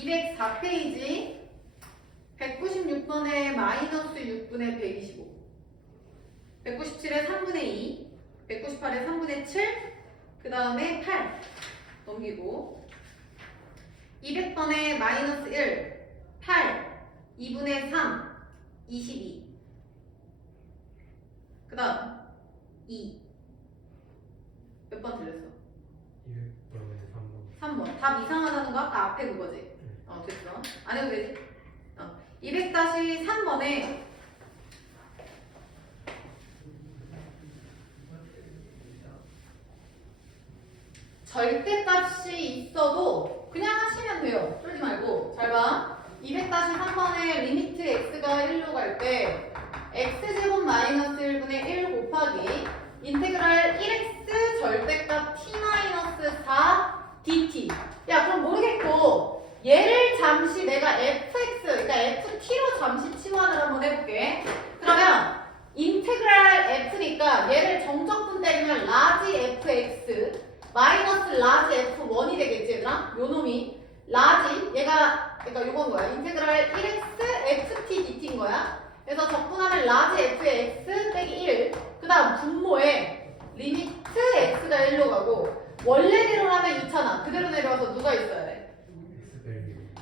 204페이지 196번에 마이너스 6분의 125 197에 3분의 2 198에 3분의 7그 다음에 8 넘기고 200번에 마이너스 1 8 2분의 3 22 그 다음 2 몇번 틀렸어? 200번에 3번 3번. 답 이상하다는 거 아까 앞에 그거지? 어, 됐어. 안 해도 되지? 어. 200-3번에 절대값이 있어도 그냥 하시면 돼요. 쫄지 말고. 잘 봐. 200-3번에 리미트 x가 1로 갈 때 x제곱 마이너스 1분의 1 곱하기 인테그랄 1x 절대값 t 마이너스 4 dt. 야 그럼 모르겠고 얘를 잠시 내가 fx 그러니까 ft로 잠시 치환을 한번 해볼게. 그러면 인테그랄 f니까 얘를 정적분 때리면 라지 fx 마이너스 라지 f1이 되겠지 얘들아? 요 놈이 라지 얘가 그러니까 요건 거야. 인테그랄 1x ft dt인 거야. 그래서 적분하면 라지 f의 x 빼기 1. 그 다음 분모에 리미트 x가 1로 가고 원래대로라면 2차나 그대로 내려와서 누가 있어야 돼?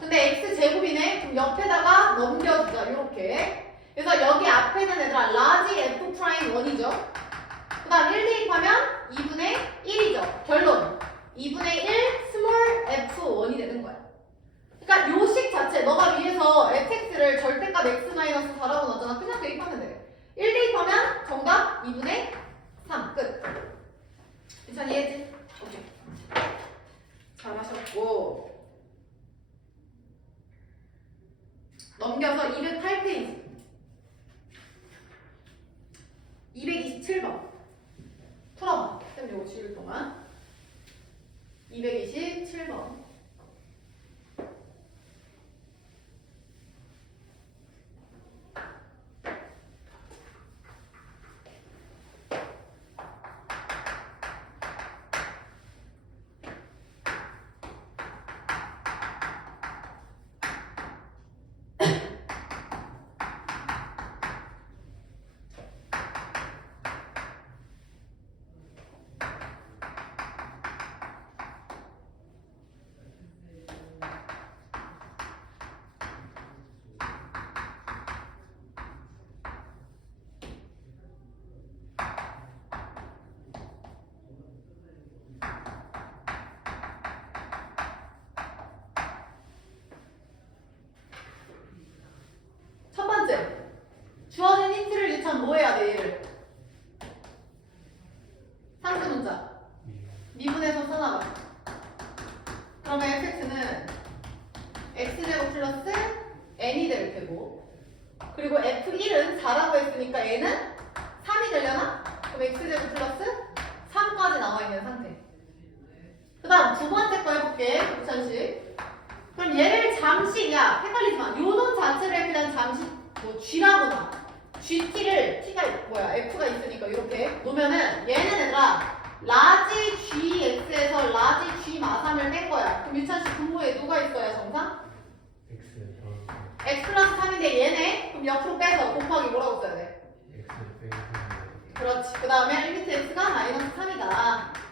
근데 x 제곱이네. 그럼 옆에다가 넘겨주자. 이렇게. 그래서 여기 앞에는 얘들아 라지 f 프라임 1이죠. 그 다음 1 대입하면 2분의 1이죠. 결론. 2분의 1 스몰 f1이 되는 거야. 그러니까 요식 자체 너가 위에서 fx를 절대값 x-4라고 넣었잖아. 그냥 대입하면 돼. 1 대입하면 정답 2분의 3 끝. 괜찮아 이해했지? 오케이. 잘하셨고 넘겨서 208페이지 227번 풀어봐 쌤 이거 지울 동안 227번 첫 번째 주어진 힌트를 유치한 뭐 해야 돼 얘를? 상수 문자. 미분해서 써놔봐. 그러면 fx는 x제곱 플러스 n이 될 테고 그리고 f1은 4라고 했으니까 얘는 3이 되려나? 그럼 x제곱 플러스 3까지 나와 있는 상태. 그 다음 두 번째 거 해볼게 우찬씨 그럼 얘를 잠시 야. 헷갈리지 마. 요놈 자체를 그냥 잠시 뭐 g라고 놔 gt를 t가 있- 뭐야? F가 있으니까 이렇게 놓으면은 얘는 얘들아 라지 gx에서 라지 g 마삼을 뺀 거야. 그럼 유찬 씨 분모에 누가 있어야 정상? X x 플러스 3인데 얘네? 그럼 옆으로 빼서 곱하기 뭐라고 써야 돼? X 빼기 3 그렇지. 그 다음에 리미트 x가 마이너스 3이다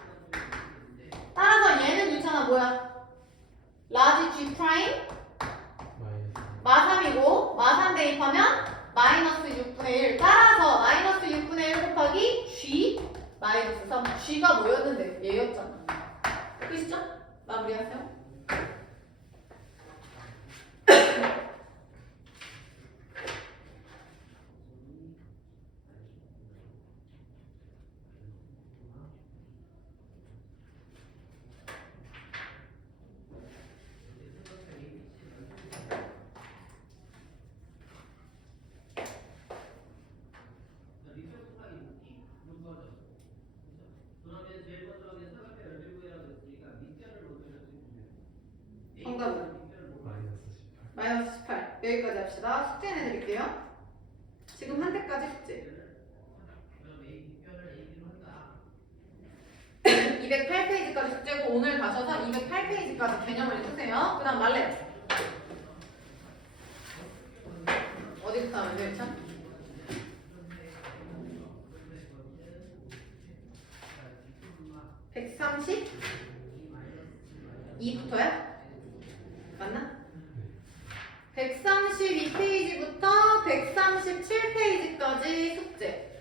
5분의 1 따라서 마이너스 6분의 1 곱하기 g 마이너스 3 g가 뭐였는데 얘였잖아. 끝이죠? 마무리하세요? 합시다. 숙제 내드릴게요. 지금 한 대까지 숙제. 208페이지까지 숙제고 오늘 가셔서 208페이지까지 개념을 쓰세요. 그 다음 말레. 어디부터 하면 돼요, 참? 백삼십? 2부터야? 맞나? 132페이지부터 137페이지까지 숙제.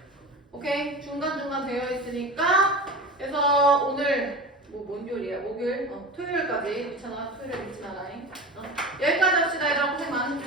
오케이? 중간중간 되어 있으니까. 그래서 오늘, 뭐, 뭔 요일이야? 목요일? 어, 토요일까지. 미쳐나? 토요일에 미치나라잉. 어, 여기까지 합시다. 얘들아, 고생 많으셨어.